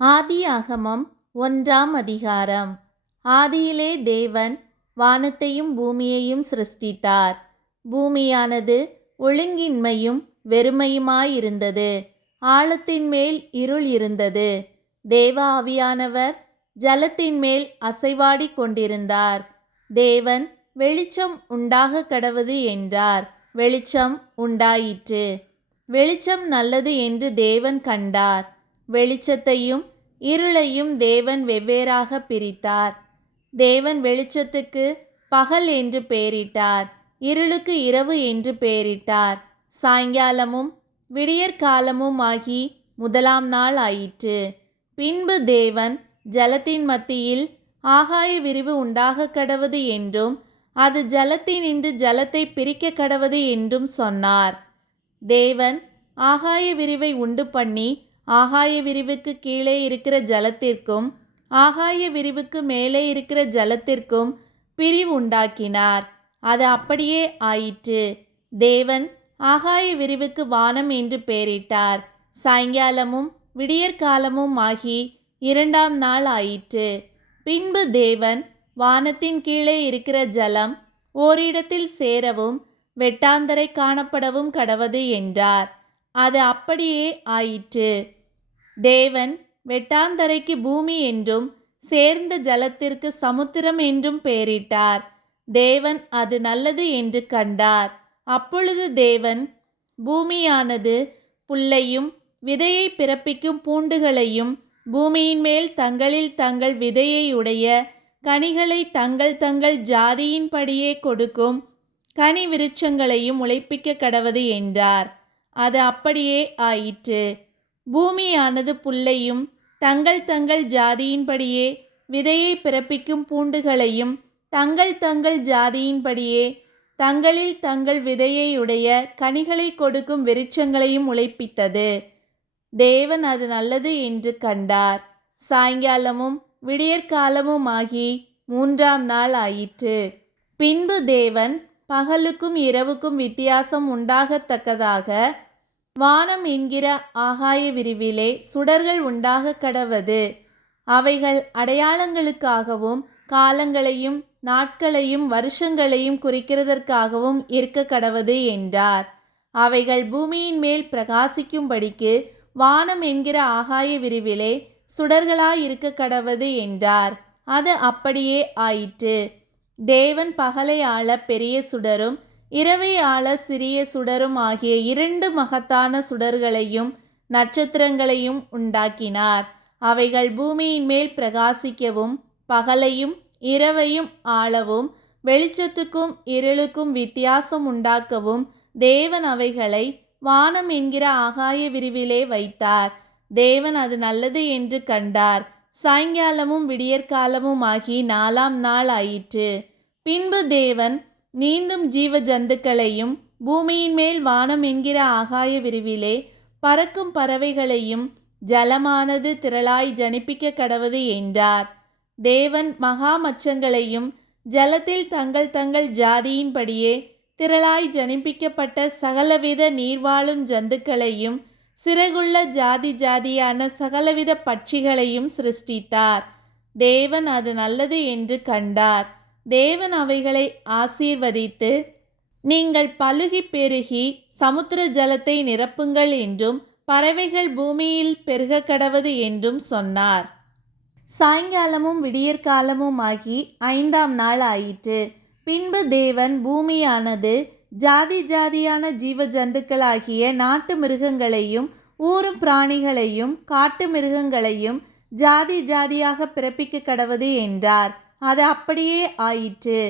ஆதியாகமம் 1ஆம் அதிகாரம். ஆதியிலே தேவன் வானத்தையும் பூமியையும் சிருஷ்டித்தார். பூமியானது ஒழுங்கின்மையும் வெறுமையுமாயிருந்தது. ஆழத்தின் மேல் இருள் இருந்தது. தேவ ஆவியானவர் ஜலத்தின் மேல் அசைவாடிக் கொண்டிருந்தார். தேவன் வெளிச்சம் உண்டாகக் கடவது என்றார். வெளிச்சம் உண்டாயிற்று. வெளிச்சம் நல்லது என்று தேவன் கண்டார். வெளிச்சத்தையும் இருளையும் தேவன் வெவ்வேறாக பிரித்தார். தேவன் வெளிச்சத்துக்கு பகல் என்று பெயரிட்டார், இருளுக்கு இரவு என்று பெயரிட்டார். சாயங்காலமும் விடியற்காலமும் ஆகி முதலாம் நாள் ஆயிற்று. பின்பு தேவன் ஜலத்தின் மத்தியில் ஆகாய விரிவு உண்டாகக் கடவது என்றும் அது ஜலத்தினின்று ஜலத்தை பிரிக்க கடவது என்றும் சொன்னார். தேவன் ஆகாய விரிவை உண்டு பண்ணி ஆகாய விரிவுக்கு கீழே இருக்கிற ஜலத்திற்கும் ஆகாய விரிவுக்கு மேலே இருக்கிற ஜலத்திற்கும் பிரிவு உண்டாக்கினார். அது அப்படியே ஆயிற்று. தேவன் ஆகாய விரிவுக்கு வானம் என்று பெயரிட்டார். சாயங்காலமும் விடியற்காலமும் ஆகி இரண்டாம் நாள் ஆயிற்று. பின்பு தேவன் வானத்தின் கீழே இருக்கிற ஜலம் ஓரிடத்தில் சேரவும் வெட்டாந்தரை காணப்படவும் கடவது என்றார். அது அப்படியே ஆயிற்று. தேவன் வெட்டாந்தரைக்கு பூமி என்றும் சேர்ந்த ஜலத்திற்கு சமுத்திரம் என்றும் பெயரிட்டார். தேவன் அது நல்லது என்று கண்டார். அப்பொழுது தேவன் பூமியானது புல்லையும் விதையை பிறப்பிக்கும் பூண்டுகளையும் பூமியின் மேல் தங்களில் தங்கள் விதையை உடைய கனிகளை தங்கள் தங்கள் ஜாதியின்படியே கொடுக்கும் கனி விருட்சங்களையும் முளைப்பிக்க கடவது என்றார். அது அப்படியே ஆயிற்று. பூமியானது புல்லையும் தங்கள் தங்கள் ஜாதியின்படியே விதையை பிறப்பிக்கும் பூண்டுகளையும் தங்கள் தங்கள் ஜாதியின்படியே தங்களில் தங்கள் விதையையுடைய கனிகளை கொடுக்கும் விருட்சங்களையும் முளைப்பித்தது. தேவன் அது நல்லது என்று கண்டார். சாயங்காலமும் விடியற்காலமும் ஆகி மூன்றாம் நாள் ஆயிற்று. பின்பு தேவன் பகலுக்கும் இரவுக்கும் வித்தியாசம் உண்டாகத்தக்கதாக வானம் என்கிற ஆகாய விரிவிலே சுடர்கள் உண்டாகக் கடவது. அவைகள் அடையாளங்களுக்காகவும் காலங்களையும் நாட்களையும் வருஷங்களையும் குறிக்கிறதற்காகவும் இருக்க கடவது என்றார். அவைகள் பூமியின் மேல் பிரகாசிக்கும்படிக்கு வானம் என்கிற ஆகாய விரிவிலே சுடர்களாயிருக்க கடவது என்றார். அது அப்படியே ஆயிற்று. தேவன் பகலை ஆள பெரிய சுடரும் இரவை ஆள சிறிய சுடரும் ஆகிய இரண்டு மகத்தான சுடர்களையும் நட்சத்திரங்களையும் உண்டாக்கினார். அவைகள் பூமியின் மேல் பிரகாசிக்கவும் பகலையும் இரவையும் ஆளவும் வெளிச்சத்துக்கும் இருளுக்கும் வித்தியாசம் உண்டாக்கவும் தேவன் அவைகளை வானம் என்கிற ஆகாய விரிவிலே வைத்தார். தேவன் அது நல்லது என்று கண்டார். சாயங்காலமும் விடியற்காலமும் ஆகி நாலாம் நாள் ஆயிற்று. பின்பு தேவன் நீந்தும் ஜீவ ஜந்துக்களையும் பூமியின் மேல் வானம் என்கிற ஆகாய விரிவிலே பறக்கும் பறவைகளையும் ஜலமானது திரளாய் ஜனிப்பிக்க கடவது என்றார். தேவன் மகா மச்சங்களையும் ஜலத்தில் தங்கள் தங்கள் ஜாதியின்படியே திரளாய் ஜனிப்பிக்கப்பட்ட சகலவித நீர்வாழும் ஜந்துக்களையும் சிறகுள்ள ஜாதி ஜாதியான சகலவித பட்சிகளையும் சிருஷ்டித்தார். தேவன் அது நல்லது என்று கண்டார். தேவன் அவைகளை ஆசீர்வதித்து, நீங்கள் பலுகி பெருகி சமுத்திர ஜலத்தை நிரப்புங்கள் என்றும் பறவைகள் பூமியில் பெருக கடவது என்றும் சொன்னார். சாயங்காலமும் விடியற்காலமும் ஆகி ஐந்தாம் நாள் ஆயிற்று. பின்பு தேவன் பூமியானது ஜாதி ஜாதியான ஜீவ ஜந்துக்களாகிய நாட்டு மிருகங்களையும் ஊரும் பிராணிகளையும் காட்டு மிருகங்களையும் ஜாதி ஜாதியாக பிறப்பிக்க கடவது என்றார். அது அப்படியே ஆயிற்று.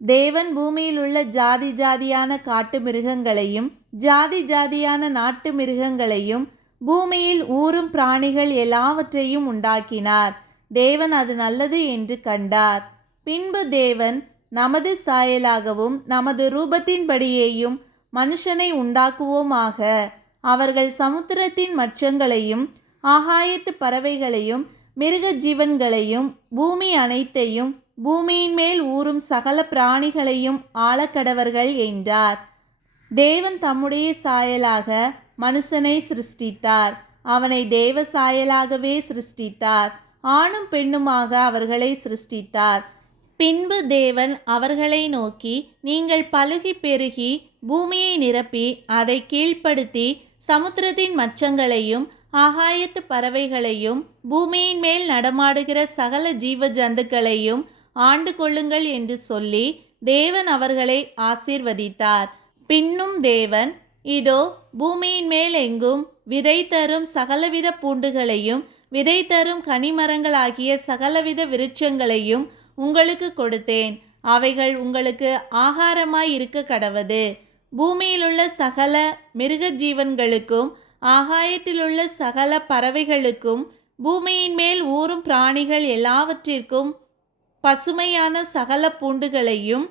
தேவன் பூமியில் உள்ள ஜாதி ஜாதியான காட்டு மிருகங்களையும் ஜாதி ஜாதியான நாட்டு மிருகங்களையும் பூமியில் ஊரும் பிராணிகள் எல்லாவற்றையும் உண்டாக்கினார். தேவன் அது நல்லது என்று கண்டார். பின்பு தேவன் நமது சாயலாகவும் நமது ரூபத்தின்படியேயும் மனுஷனை உண்டாக்குவோமாக. அவர்கள் சமுத்திரத்தின் மச்சங்களையும் ஆகாயத்து பறவைகளையும் மிருக ஜீவன்களையும் பூமி அனைத்தையும் பூமியின் மேல் ஊறும் சகல பிராணிகளையும் ஆளக்கடவர்கள் என்றார். தேவன் தம்முடைய சாயலாக மனுஷனை சிருஷ்டித்தார். அவனை தேவ சாயலாகவே சிருஷ்டித்தார், ஆணும் பெண்ணுமாக அவர்களை சிருஷ்டித்தார். பின்பு தேவன் அவர்களை நோக்கி, நீங்கள் பலுகி பெருகி பூமியை நிரப்பி அதை கீழ்ப்படுத்தி சமுத்திரத்தின் மச்சங்களையும் ஆகாயத்து பறவைகளையும் பூமியின் மேல் நடமாடுகிற சகல ஜீவ ஜந்துக்களையும் ஆண்டு கொள்ளுங்கள் என்று சொல்லி தேவன் அவர்களை ஆசீர்வதித்தார். பின்னும் தேவன், இதோ பூமியின் மேல் எங்கும் விதை தரும் சகலவித பூண்டுகளையும் விதை தரும் கனிமரங்களாகிய சகலவித விருட்சங்களையும் உங்களுக்கு கொடுத்தேன், அவைகள் உங்களுக்கு ஆகாரமாய் இருக்க கடவது. பூமியிலுள்ள சகல மிருக ஜீவன்களுக்கும் ஆகாயத்திலுள்ள சகல பறவைகளுக்கும் பூமியின் மேல் ஊறும் பிராணிகள் எல்லாவற்றிற்கும் பசுமையான சகல பூண்டுகளையும்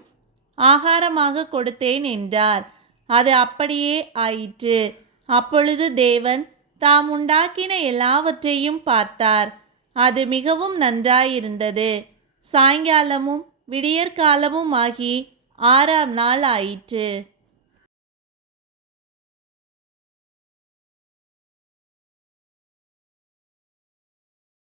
ஆகாரமாக கொடுத்தேன் என்றார். அது அப்படியே ஆயிற்று. அப்பொழுது தேவன் தாம் உண்டாக்கின எல்லாவற்றையும் பார்த்தார், அது மிகவும் நன்றாயிருந்தது. சாயங்காலமும் விடியற்காலமும் ஆகி 6ஆம் நாள் ஆயிற்று.